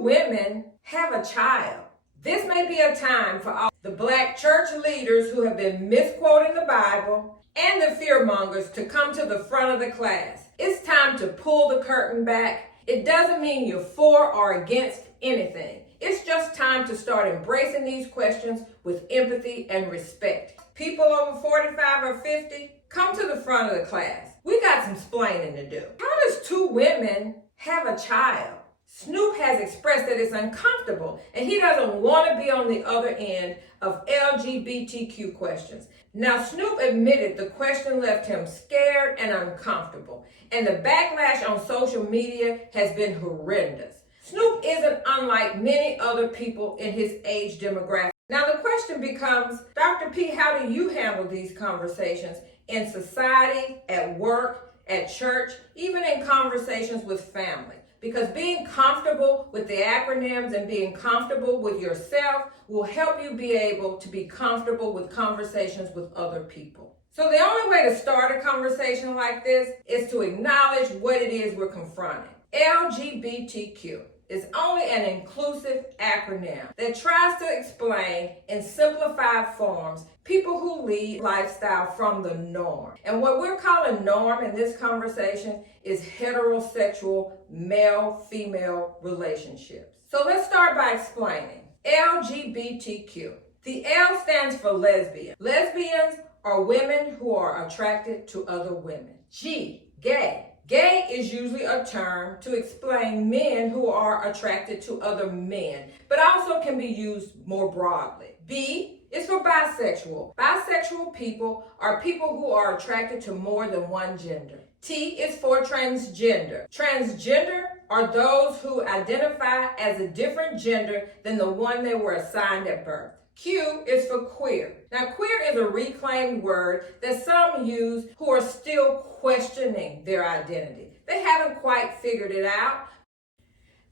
women have a child? This may be a time for all the black church leaders who have been misquoting the Bible and the fearmongers to come to the front of the class. It's time to pull the curtain back. It doesn't mean you're for or against anything. It's just time to start embracing these questions with empathy and respect. People over 45 or 50, come to the front of the class. We got some splaining to do. How does two women have a child? Snoop has expressed that it's uncomfortable and he doesn't want to be on the other end of LGBTQ questions. Now, Snoop admitted the question left him scared and uncomfortable, and the backlash on social media has been horrendous. Snoop isn't unlike many other people in his age demographic. Now, the question becomes, Dr. P, how do you handle these conversations in society, at work, at church, even in conversations with family? Because being comfortable with the acronyms and being comfortable with yourself will help you be able to be comfortable with conversations with other people. So the only way to start a conversation like this is to acknowledge what it is we're confronting. LGBTQ is only an inclusive acronym that tries to explain in simplified forms people who lead lifestyle from the norm. And what we're calling norm in this conversation is heterosexual male-female relationships. So let's start by explaining. LGBTQ. The L stands for lesbian. Lesbians are women who are attracted to other women. G, gay. Gay is usually a term to explain men who are attracted to other men, but also can be used more broadly. B is for bisexual. Bisexual people are people who are attracted to more than one gender. T is for transgender. Transgender are those who identify as a different gender than the one they were assigned at birth. Q is for queer. Now, queer is a reclaimed word that some use who are still questioning their identity. They haven't quite figured it out.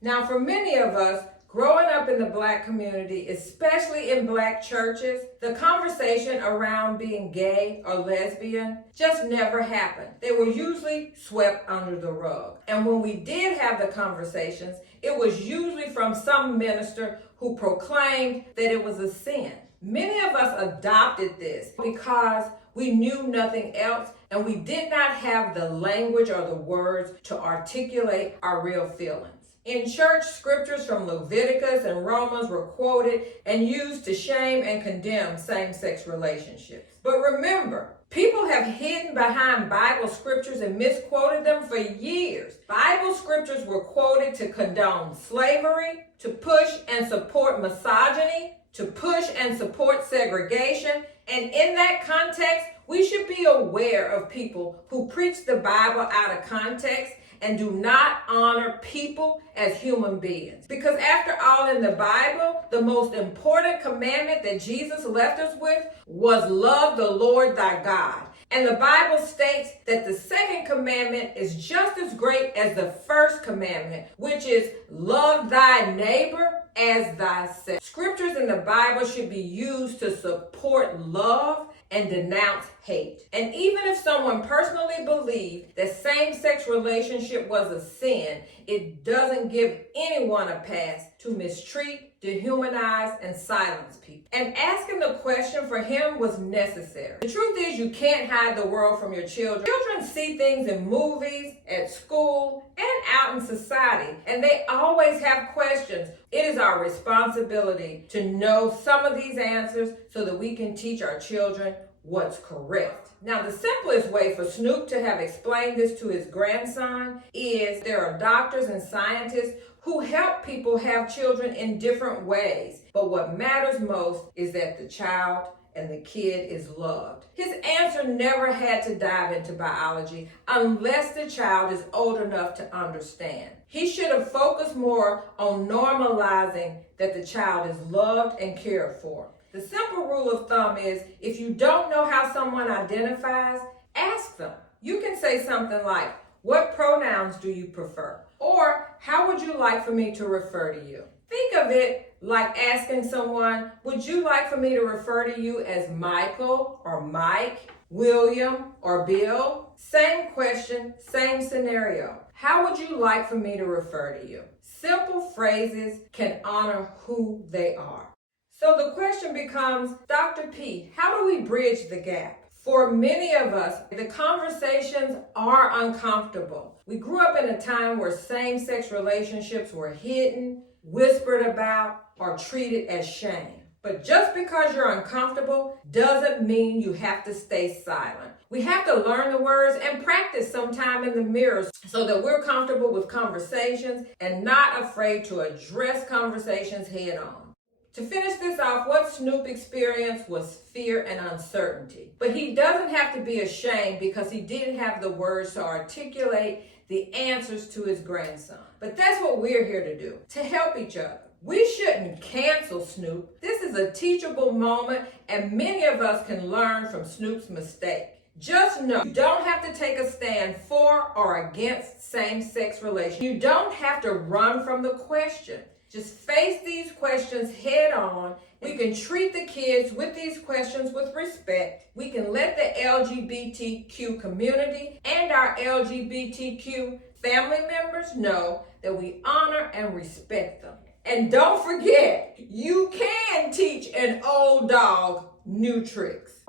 Now, for many of us, growing up in the black community, especially in black churches, the conversation around being gay or lesbian just never happened. They were usually swept under the rug. And when we did have the conversations, it was usually from some minister who proclaimed that it was a sin. Many of us adopted this because we knew nothing else and we did not have the language or the words to articulate our real feelings. In church, scriptures from Leviticus and Romans were quoted and used to shame and condemn same-sex relationships. But remember, people have hidden behind Bible scriptures and misquoted them for years. Bible scriptures were quoted to condone slavery, to push and support misogyny, to push and support segregation. And in that context, we should be aware of people who preach the Bible out of context and do not honor people as human beings. Because after all, in the Bible, the most important commandment that Jesus left us with was love the Lord thy God. And the Bible states that the second commandment is just as great as the first commandment, which is love thy neighbor as thyself. Scriptures in the Bible should be used to support love and denounce hate. And even if someone personally believed that same-sex relationship was a sin, it doesn't give anyone a pass to mistreat, dehumanize, and silence people. And asking the question for him was necessary. The truth is, you can't hide the world from your children. Children see things in movies, at school, and out in society, and they always have questions. It is our responsibility to know some of these answers so that we can teach our children what's correct. Now, the simplest way for Snoop to have explained this to his grandson is there are doctors and scientists who help people have children in different ways. But what matters most is that the child and the kid is loved. His answer never had to dive into biology unless the child is old enough to understand. He should have focused more on normalizing that the child is loved and cared for. The simple rule of thumb is if you don't know how someone identifies, ask them. You can say something like, what pronouns do you prefer? Or how would you like for me to refer to you? Think of it like asking someone, would you like for me to refer to you as Michael or Mike, William or Bill? Same question, same scenario. How would you like for me to refer to you? Simple phrases can honor who they are. So the question becomes, Dr. P, how do we bridge the gap? For many of us, the conversations are uncomfortable. We grew up in a time where same-sex relationships were hidden, whispered about, or treated as shame. But just because you're uncomfortable doesn't mean you have to stay silent. We have to learn the words and practice sometime in the mirror so that we're comfortable with conversations and not afraid to address conversations head on. To finish this off, what Snoop experienced was fear and uncertainty. But he doesn't have to be ashamed because he didn't have the words to articulate the answers to his grandson. But that's what we're here to do, to help each other. We shouldn't cancel Snoop. This is a teachable moment, and many of us can learn from Snoop's mistake. Just know, you don't have to take a stand for or against same-sex relations. You don't have to run from the question. Just face these questions head on. We can treat the kids with these questions with respect. We can let the LGBTQ community and our LGBTQ family members know that we honor and respect them. And don't forget, you can teach an old dog new tricks.